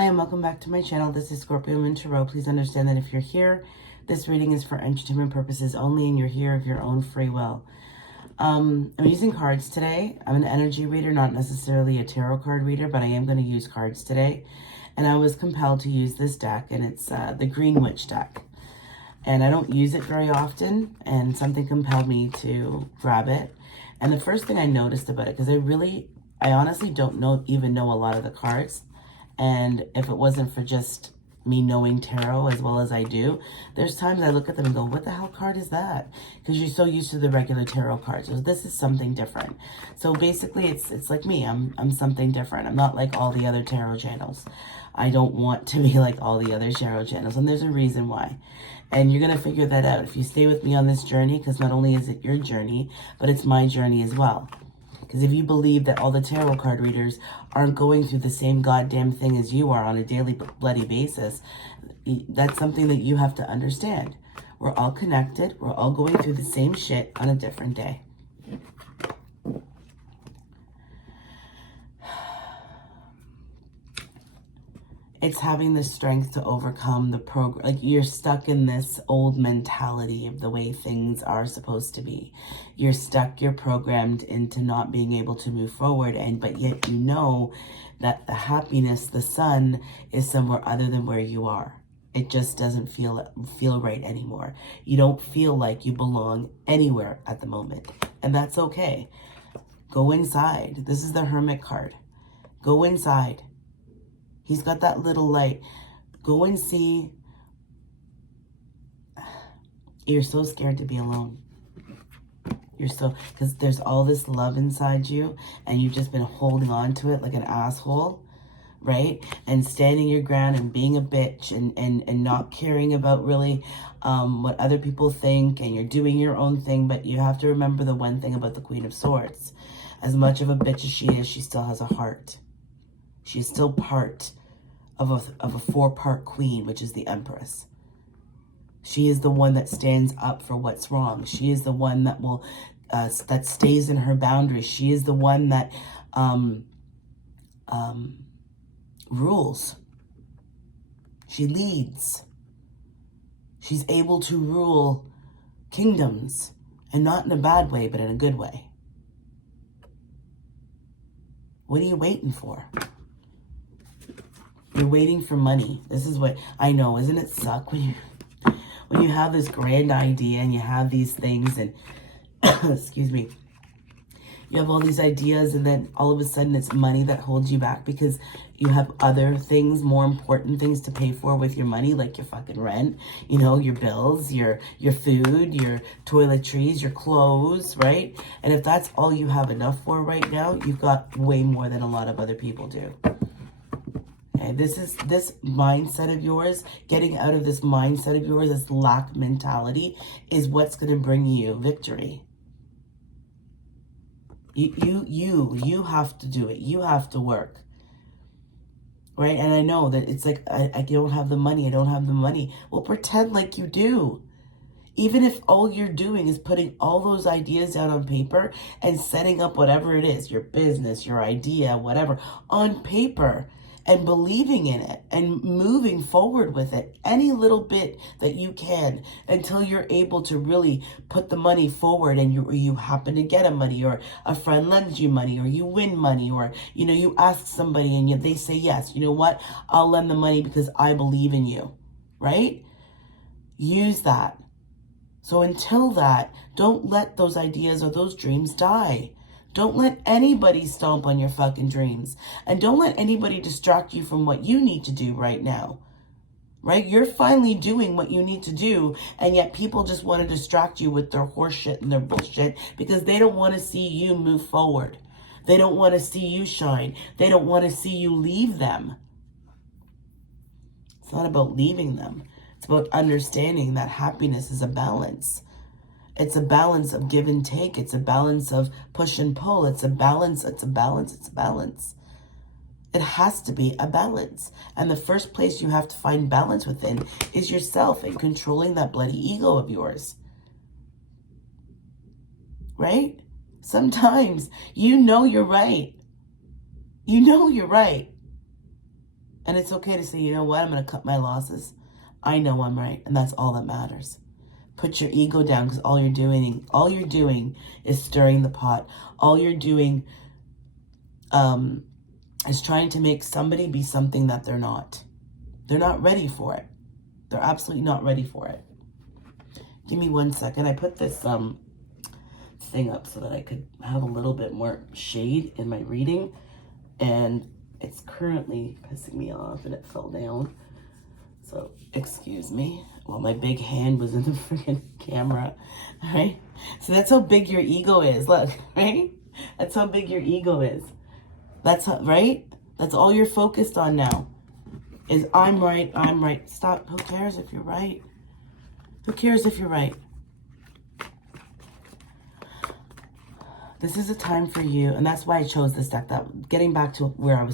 Hi and welcome back to my channel. This is Scorpio Moon Tarot. Please understand that if you're here, this reading is for entertainment purposes only and you're here of your own free will. I'm using cards today. I'm an energy reader, not necessarily a tarot card reader, but I am going to use cards today. And I was compelled to use this deck, and it's the Green Witch deck. And I don't use it very often, and something compelled me to grab it. And the first thing I noticed about it, because I honestly don't even know a lot of the cards. And if it wasn't for just me knowing tarot as well as I do, there's times I look at them and go, what the hell card is that? Because you're so used to the regular tarot cards. So this is something different. So basically it's like me. I'm something different. I'm not like all the other tarot channels. I don't want to be like all the other tarot channels. And there's a reason why. And you're going to figure that out if you stay with me on this journey, because not only is it your journey, but it's my journey as well. Because if you believe that all the tarot card readers aren't going through the same goddamn thing as you are on a daily bloody basis, that's something that you have to understand. We're all connected. We're all going through the same shit on a different day. It's having the strength to overcome the program. Like, you're stuck in this old mentality of the way things are supposed to be. You're stuck, you're programmed into not being able to move forward. But yet you know that the happiness, the sun, is somewhere other than where you are. It just doesn't feel right anymore. You don't feel like you belong anywhere at the moment. And that's okay. Go inside. This is the Hermit card. Go inside. He's got that little light. Go and see. You're so scared to be alone. Because there's all this love inside you, and you've just been holding on to it like an asshole, right? And standing your ground and being a bitch and not caring about really what other people think, and you're doing your own thing. But you have to remember the one thing about the Queen of Swords. As much of a bitch as she is, she still has a heart. She is still part of a 4-part queen, which is the Empress. She is the one that stands up for what's wrong. She is the one that will that stays in her boundaries. She is the one that rules. She leads. She's able to rule kingdoms, and not in a bad way, but in a good way. What are you waiting for? You're waiting for money. This is what I know. Isn't it suck when you have this grand idea and you have these things and excuse me, you have all these ideas, and then all of a sudden it's money that holds you back because you have other things, more important things to pay for with your money, like your fucking rent, you know, your bills, your food, your toiletries, your clothes, right? And if that's all you have enough for right now, you've got way more than a lot of other people do. Okay, this mindset of yours, getting out of this mindset of yours, this lack mentality, is what's going to bring you victory. You have to do it. You have to work. Right? And I know that it's like, I don't have the money. I don't have the money. Well, pretend like you do. Even if all you're doing is putting all those ideas down on paper and setting up whatever it is, your business, your idea, whatever, on paper, and believing in it and moving forward with it any little bit that you can until you're able to really put the money forward, and you happen to get a money, or a friend lends you money, or you win money, or you ask somebody and they say yes. You know what? I'll lend the money because I believe in you, right? Use that. So until that, don't let those ideas or those dreams die. Don't let anybody stomp on your fucking dreams. And don't let anybody distract you from what you need to do right now. Right? You're finally doing what you need to do, and yet people just want to distract you with their horseshit and their bullshit because they don't want to see you move forward. They don't want to see you shine. They don't want to see you leave them. It's not about leaving them. It's about understanding that happiness is a balance. It's a balance of give and take. It's a balance of push and pull. It's a balance. It's a balance. It's a balance. It has to be a balance. And the first place you have to find balance within is yourself, and controlling that bloody ego of yours. Right? Sometimes you know you're right. You know you're right. And it's okay to say, you know what, I'm going to cut my losses. I know I'm right, and that's all that matters. Put your ego down, because all you're doing is stirring the pot. All you're doing is trying to make somebody be something that they're not. They're not ready for it. They're absolutely not ready for it. Give me 1 second. I put this thing up so that I could have a little bit more shade in my reading, and it's currently pissing me off, and it fell down. So excuse me while my big hand was in the freaking camera. All right. So that's how big your ego is. Look, right? That's how big your ego is. That's how, right? That's all you're focused on now. Is I'm right, I'm right. Stop. Who cares if you're right? Who cares if you're right? This is a time for you, and that's why I chose this deck. That getting back to where I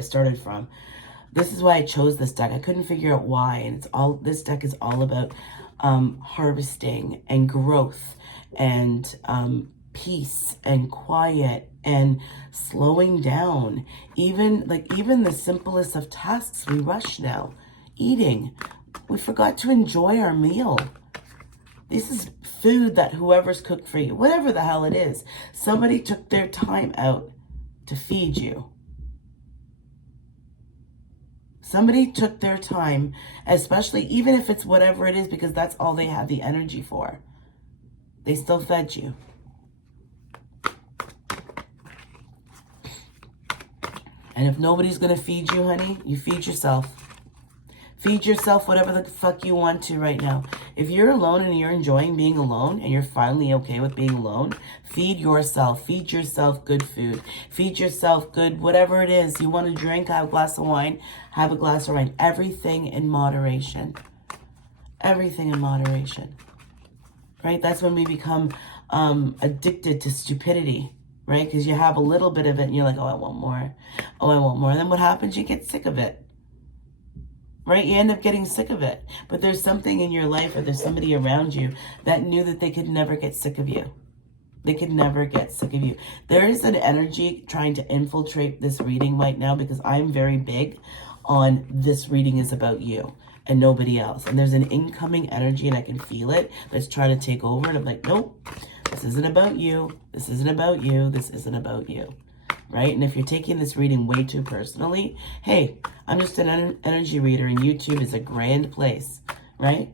started from. This is why I chose this deck. I couldn't figure out why, and this deck is all about harvesting and growth and peace and quiet and slowing down. Even the simplest of tasks, we rush now. Eating, we forgot to enjoy our meal. This is food that whoever's cooked for you, whatever the hell it is, somebody took their time out to feed you. Somebody took their time, especially even if it's whatever it is, because that's all they have the energy for. They still fed you. And if nobody's going to feed you, honey, you feed yourself. Feed yourself whatever the fuck you want to right now. If you're alone and you're enjoying being alone and you're finally okay with being alone, feed yourself. Feed yourself good food. Feed yourself good, whatever it is. You want to drink, have a glass of wine, have a glass of wine. Everything in moderation. Everything in moderation. Right? That's when we become addicted to stupidity. Right? Because you have a little bit of it and you're like, oh, I want more. Oh, I want more. And then what happens? You get sick of it. Right? You end up getting sick of it. But there's something in your life or there's somebody around you that knew that they could never get sick of you. They could never get sick of you. There is an energy trying to infiltrate this reading right now because I'm very big on this reading is about you and nobody else. And there's an incoming energy and I can feel it that's trying to take over. And I'm like, nope, this isn't about you. This isn't about you. This isn't about you. Right? And if you're taking this reading way too personally, hey, I'm just an energy reader and YouTube is a grand place, right?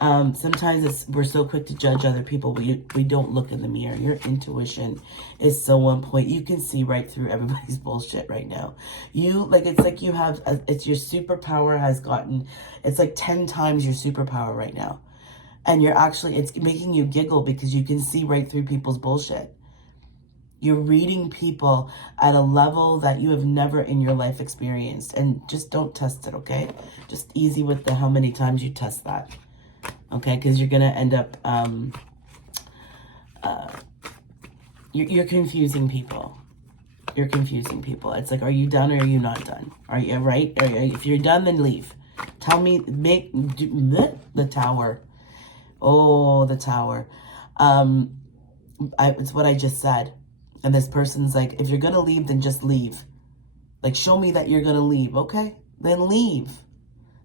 Sometimes we're so quick to judge other people, but we don't look in the mirror. Your intuition is so on point. You can see right through everybody's bullshit right now. It's like you have, it's your superpower has gotten, it's like 10 times your superpower right now. And it's making you giggle because you can see right through people's bullshit. You're reading people at a level that you have never in your life experienced. And just don't test it, okay? Just easy with how many times you test that. Okay? Because you're going to end up... you're confusing people. You're confusing people. It's like, are you done or are you not done? Are you right? If you're done, then leave. Tell me, the tower. Oh, the tower. It's what I just said. And this person's like, if you're going to leave, then just leave. Like, show me that you're going to leave. Okay, then leave.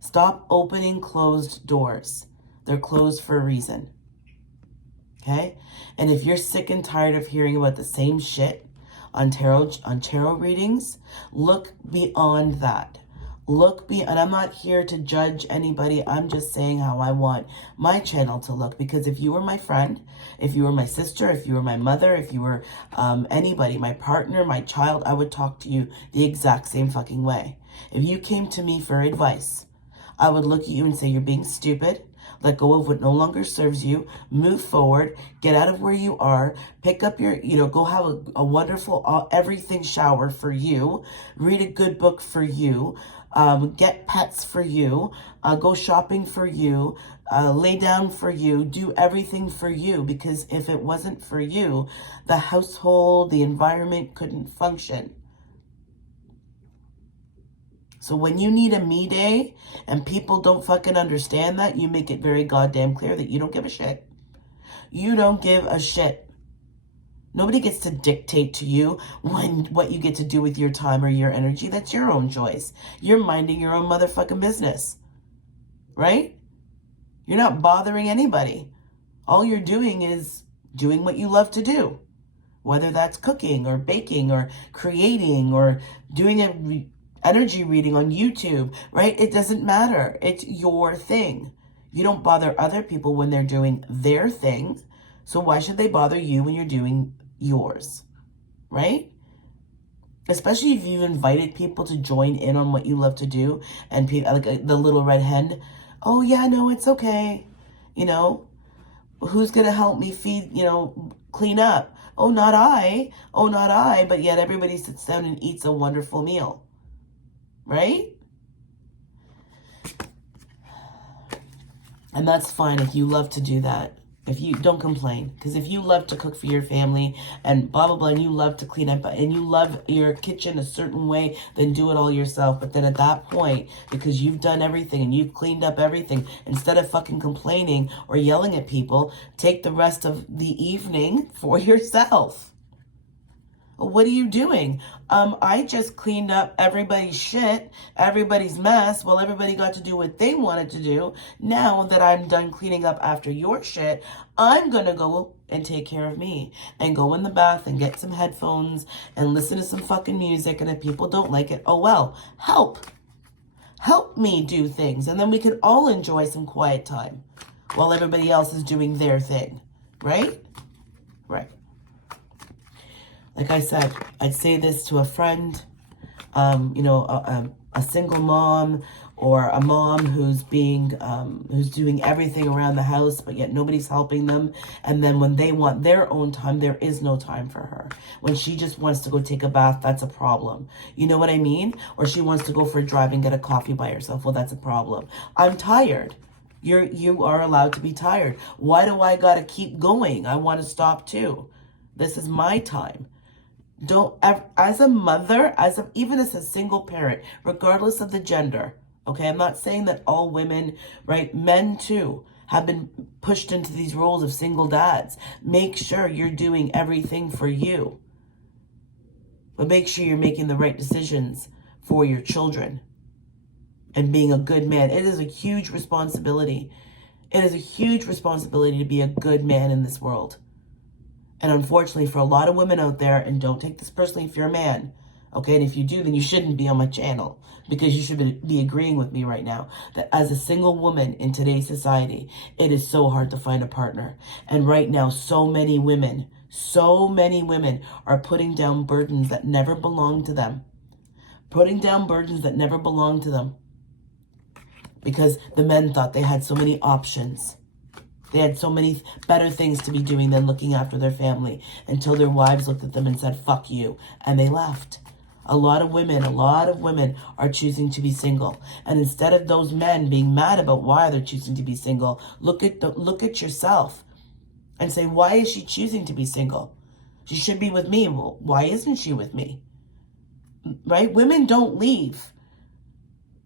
Stop opening closed doors. They're closed for a reason. Okay? And if you're sick and tired of hearing about the same shit on tarot readings, look beyond that. And I'm not here to judge anybody. I'm just saying how I want my channel to look. Because if you were my friend, if you were my sister, if you were my mother, if you were anybody, my partner, my child, I would talk to you the exact same fucking way. If you came to me for advice, I would look at you and say, you're being stupid. Let go of what no longer serves you. Move forward. Get out of where you are. Pick up your, go have a wonderful everything shower for you. Read a good book for you. Get pets for you. Go shopping for you. Lay down for you. Do everything for you. Because if it wasn't for you, the household, the environment couldn't function. So when you need a me day and people don't fucking understand that, you make it very goddamn clear that you don't give a shit. You don't give a shit. Nobody gets to dictate to you what you get to do with your time or your energy. That's your own choice. You're minding your own motherfucking business, right? You're not bothering anybody. All you're doing is doing what you love to do, whether that's cooking or baking or creating or doing an energy reading on YouTube, right? It doesn't matter. It's your thing. You don't bother other people when they're doing their thing. So why should they bother you when you're doing yours, right? Especially if you've invited people to join in on what you love to do, and like the little red hen, oh yeah, no, it's okay. You know, who's going to help me feed, clean up? Oh, not I. Oh, not I. But yet everybody sits down and eats a wonderful meal, right? And that's fine if you love to do that. If you don't complain, because if you love to cook for your family and blah, blah, blah, and you love to clean up and you love your kitchen a certain way, then do it all yourself. But then at that point, because you've done everything and you've cleaned up everything, instead of fucking complaining or yelling at people, take the rest of the evening for yourself. What are you doing? I just cleaned up everybody's shit, everybody's mess. Well, everybody got to do what they wanted to do. Now that I'm done cleaning up after your shit, I'm going to go and take care of me and go in the bath and get some headphones and listen to some fucking music. And if people don't like it, oh well, help me do things. And then we can all enjoy some quiet time while everybody else is doing their thing, right? Right. Like I said, I'd say this to a friend, a single mom or a mom who's who's doing everything around the house, but yet nobody's helping them. And then when they want their own time, there is no time for her. When she just wants to go take a bath, that's a problem. You know what I mean? Or she wants to go for a drive and get a coffee by herself. Well, that's a problem. I'm tired. You are allowed to be tired. Why do I gotta keep going? I want to stop too. This is my time. Don't ever, as a mother, even as a single parent, regardless of the gender, okay, I'm not saying that all women, right, men too, have been pushed into these roles of single dads. Make sure you're doing everything for you. But make sure you're making the right decisions for your children and being a good man. It is a huge responsibility. It is a huge responsibility to be a good man in this world. And unfortunately, for a lot of women out there, and don't take this personally if you're a man, okay? And if you do, then you shouldn't be on my channel, because you should be agreeing with me right now that as a single woman in today's society, it is so hard to find a partner. And right now, so many women are putting down burdens that never belong to them. Putting down burdens that never belong to them. Because the men thought they had so many options. They had so many better things to be doing than looking after their family, until their wives looked at them and said, fuck you, and they left. A lot of women are choosing to be single. And instead of those men being mad about why they're choosing to be single, look at yourself and say, why is she choosing to be single? She should be with me. Well, why isn't she with me? Right? Women don't leave.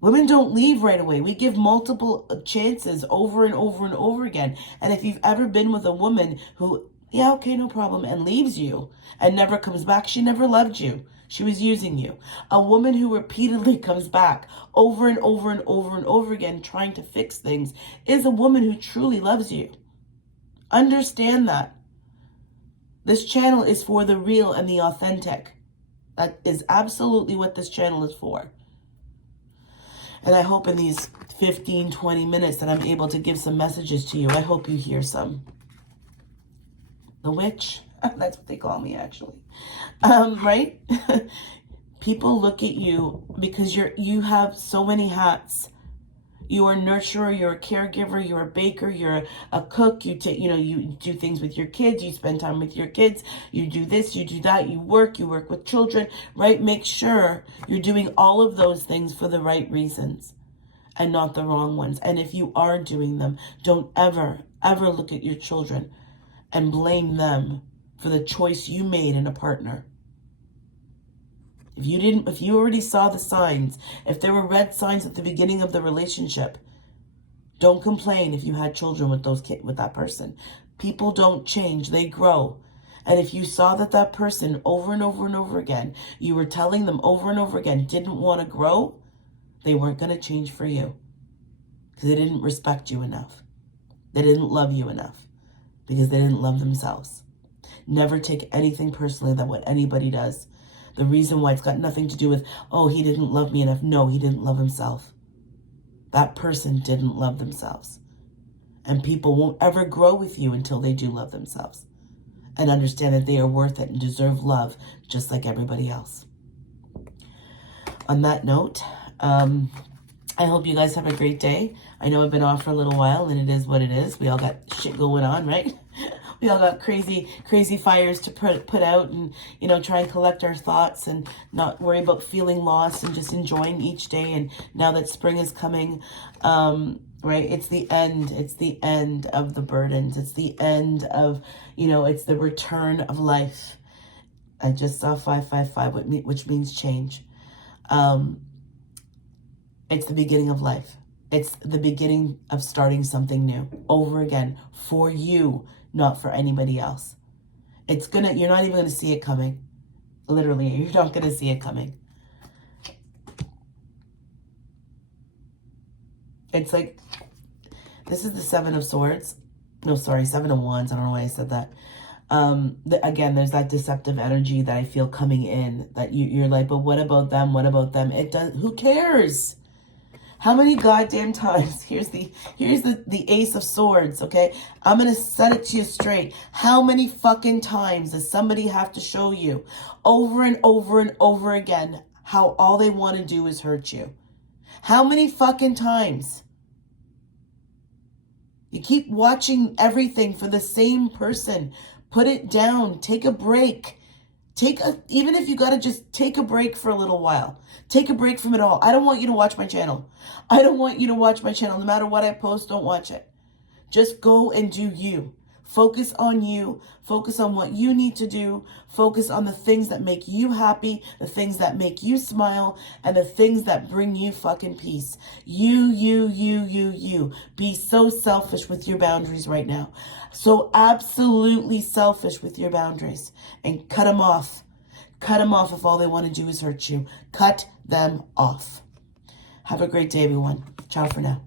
Women don't leave right away. We give multiple chances over and over and over again. And if you've ever been with a woman who, yeah, okay, no problem, and leaves you and never comes back, she never loved you. She was using you. A woman who repeatedly comes back over and over and over and over again trying to fix things is a woman who truly loves you. Understand that. This channel is for the real and the authentic. That is absolutely what this channel is for. And I hope in these 15, 20 minutes that I'm able to give some messages to you. I hope you hear some. The witch. That's what they call me, actually. Right? People look at you because you have so many hats. You're a nurturer, you're a caregiver, you're a baker, you're a cook, you do things with your kids, you spend time with your kids, you do this, you do that, you work with children, right? Make sure you're doing all of those things for the right reasons and not the wrong ones. And if you are doing them, don't ever look at your children and blame them for the choice you made in a partner. If you already saw the signs, if there were red signs at the beginning of the relationship, don't complain if you had children with that person. People don't change, they grow. And if you saw that that person over and over and over again, you were telling them over and over again, didn't want to grow, they weren't going to change for you because they didn't respect you enough. They didn't love you enough because they didn't love themselves. Never take anything personally that what anybody does. The reason why, it's got nothing to do with, oh, he didn't love me enough. No, he didn't love himself. That person didn't love themselves. And people won't ever grow with you until they do love themselves and understand that they are worth it and deserve love just like everybody else. On that note, I hope you guys have a great day. I know I've been off for a little while, and it is what it is. We all got shit going on, right? We all got crazy fires to put out, and, you know, try and collect our thoughts and not worry about feeling lost and just enjoying each day. And now that spring is coming, right? It's the end. It's the end of the burdens. It's the end of, you know, it's the return of life. I just saw 555, which means change. It's the beginning of life. It's the beginning of starting something new over again for you, not for anybody else. You're not even going to see it coming. Literally, you're not going to see it coming. It's like, this is the Seven of Swords. No, sorry, Seven of Wands. I don't know why I said that. Again, there's that deceptive energy that I feel coming in, that you're like, but what about them? What about them? Who cares? How many goddamn times, here's the Ace of Swords, okay? I'm going to set it to you straight. How many fucking times does somebody have to show you over and over and over again how all they want to do is hurt you? How many fucking times? You keep watching everything for the same person. Put it down. Take a break. Even if you got to just take a break for a little while. Take a break from it all. I don't want you to watch my channel. I don't want you to watch my channel. No matter what I post, don't watch it. Just go and do you. Focus on you. Focus on what you need to do. Focus on the things that make you happy, the things that make you smile, and the things that bring you fucking peace. You. Be so selfish with your boundaries right now. So absolutely selfish with your boundaries. And cut them off. Cut them off if all they want to do is hurt you. Cut them off. Have a great day, everyone. Ciao for now.